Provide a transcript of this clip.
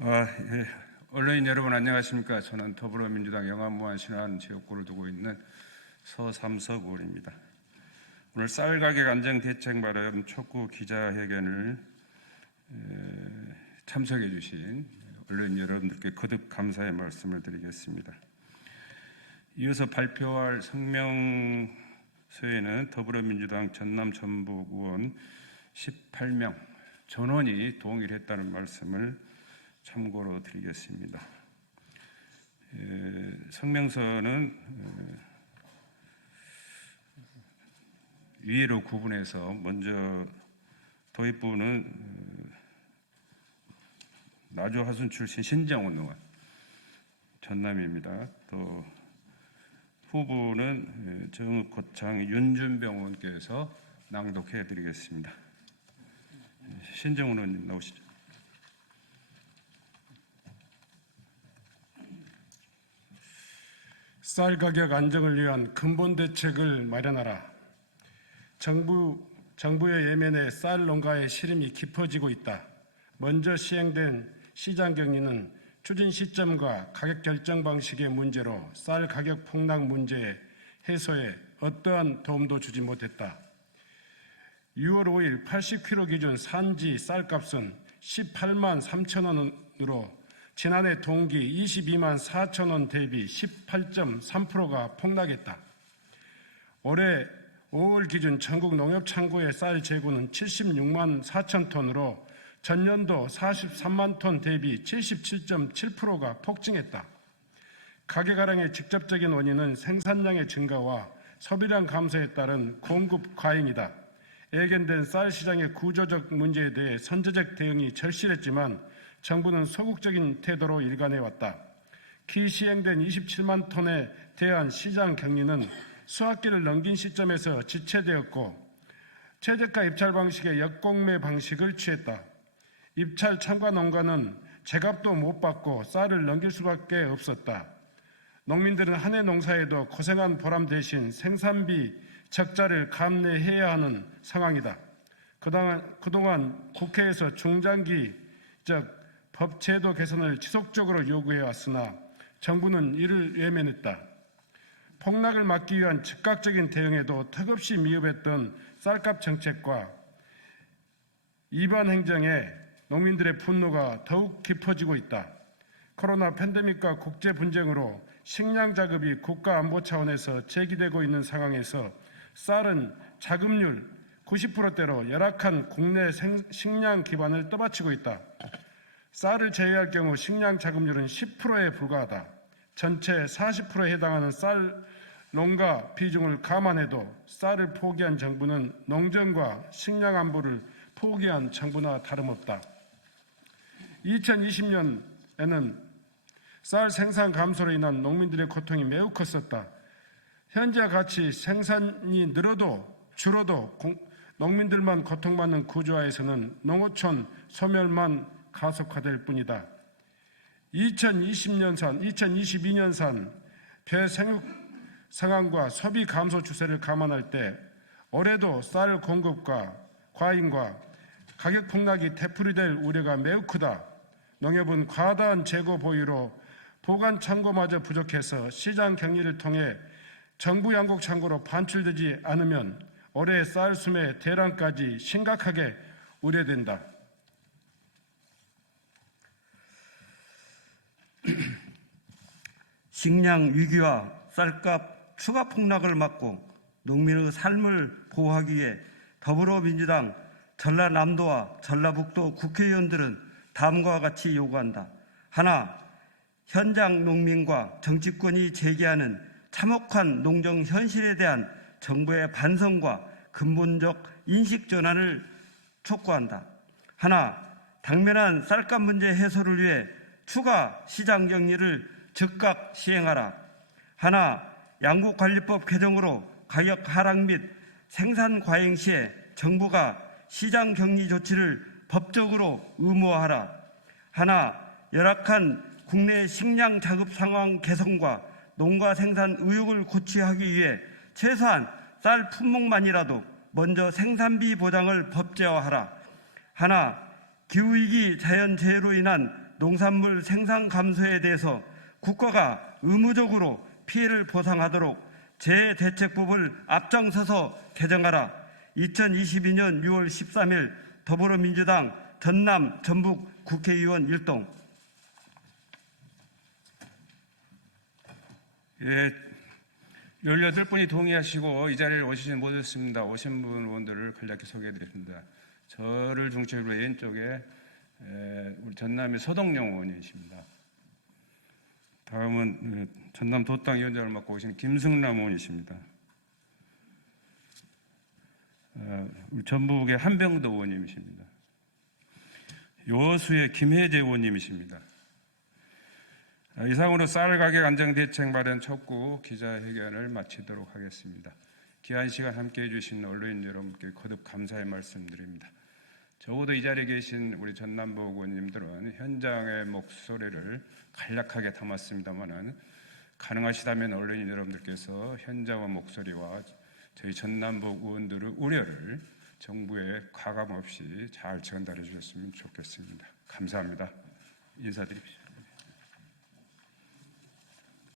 예. 언론인 여러분 안녕하십니까? 저는 더불어민주당 영암무안신안 지역구를 두고 있는 서삼석 의원입니다. 오늘 쌀 가격 안정 대책 마련 촉구 기자회견을 참석해 주신 언론인 여러분들께 거듭 감사의 말씀을 드리겠습니다. 이어서 발표할 성명서에는 더불어민주당 전남 전북 의원 18명 전원이 동의를 했다는 말씀을 참고로 드리겠습니다. 성명서는 위로 구분해서 먼저 도입부는 나주하순 출신 신정훈 의원 전남입니다. 또 후보는 정읍 고창 윤준병 의원께서 낭독해 드리겠습니다. 신정훈 의원님 나오시죠. 쌀 가격 안정을 위한 근본 대책을 마련하라. 정부의 예면에 쌀 농가의 시름이 깊어지고 있다. 먼저 시행된 시장 격리는 추진 시점과 가격 결정 방식의 문제로 쌀 가격 폭락 문제 해소에 어떠한 도움도 주지 못했다. 6월 5일 80kg 기준 산지 쌀값은 18만 3천 원으로 지난해 동기 22만 4천 원 대비 18.3%가 폭락했다. 올해 5월 기준 전국 농협창고의 쌀 재고는 76만 4천 톤으로 전년도 43만 톤 대비 77.7%가 폭증했다. 가격 하락의 직접적인 원인은 생산량의 증가와 소비량 감소에 따른 공급 과잉이다. 예견된 쌀 시장의 구조적 문제에 대해 선제적 대응이 절실했지만 정부는 소극적인 태도로 일관해왔다. 시행된 27만 톤에 대한 시장 격리는 수학기를 넘긴 시점에서 지체되었고 최저가 입찰 방식의 역공매 방식을 취했다. 입찰 참가 농가는 제값도 못 받고 쌀을 넘길 수밖에 없었다. 농민들은 한 해 농사에도 고생한 보람 대신 생산비 적자를 감내해야 하는 상황이다. 그동안 국회에서 중장기적 법 제도 개선을 지속적으로 요구해왔으나 정부는 이를 외면했다. 폭락을 막기 위한 즉각적인 대응에도 턱없이 미흡했던 쌀값 정책과 이번 행정에 농민들의 분노가 더욱 깊어지고 있다. 코로나 팬데믹과 국제 분쟁으로 식량 자급이 국가 안보 차원에서 제기되고 있는 상황에서 쌀은 자급률 90%대로 열악한 국내 식량 기반을 떠받치고 있다. 쌀을 제외할 경우 식량 자급률은 10%에 불과하다. 전체 40%에 해당하는 쌀 농가 비중을 감안해도 쌀을 포기한 정부는 농정과 식량 안보를 포기한 정부나 다름없다. 2020년에는 쌀 생산 감소로 인한 농민들의 고통이 매우 컸었다. 현재와 같이 생산이 늘어도 줄어도 농민들만 고통받는 구조화에서는 농어촌 소멸만 가속화될 뿐이다. 2022년산 벼생육 상황과 소비 감소 추세를 감안할 때 올해도 쌀 공급과 과잉과 가격 폭락이 되풀이될 우려가 매우 크다. 농협은 과다한 재고 보유로 보관 창고마저 부족해서 시장 격리를 통해 정부 양곡 창고로 반출되지 않으면 올해 쌀 수매 대란까지 심각하게 우려된다. 식량 위기와 쌀값 추가 폭락을 막고 농민의 삶을 보호하기 위해 더불어민주당 전라남도와 전라북도 국회의원들은 다음과 같이 요구한다. 하나, 현장 농민과 정치권이 제기하는 참혹한 농정 현실에 대한 정부의 반성과 근본적 인식 전환을 촉구한다. 하나, 당면한 쌀값 문제 해소를 위해 추가 시장 격리를 즉각 시행하라. 하나, 양곡관리법 개정으로 가격 하락 및 생산 과잉 시에 정부가 시장 격리 조치를 법적으로 의무화하라. 하나, 열악한 국내 식량 자급 상황 개선과 농가 생산 의욕을 고취하기 위해 최소한 쌀 품목만이라도 먼저 생산비 보장을 법제화하라. 하나, 기후위기 자연재해로 인한 농산물 생산 감소에 대해서 국가가 의무적으로 피해를 보상하도록 재대책법을 앞장서서 개정하라. 2022년 6월 13일 더불어민주당 전남 전북 국회의원 일동. 예, 18분이 동의하시고 이 자리에 오시지 못했습니다. 오신 분 의원들을 간략히 소개해드립니다. 저를 중심으로 왼쪽에 우리 전남의 서동영 의원이십니다. 다음은 전남 도당위원장을 맡고 오신 김승남 의원이십니다. 우리 전북의 한병도 의원님이십니다. 여수의 김혜재 의원님이십니다. 이상으로 쌀 가격 안정 대책 마련 촉구 기자회견을 마치도록 하겠습니다. 귀한 시간 함께해 주신 언론인 여러분께 거듭 감사의 말씀드립니다. 적어도 이 자리에 계신 우리 전남북 의원님들은 현장의 목소리를 간략하게 담았습니다만은 가능하시다면 언론인 여러분들께서 현장의 목소리와 저희 전남북 의원들의 우려를 정부에 과감 없이 잘 전달해 주셨으면 좋겠습니다. 감사합니다. 인사드립시다.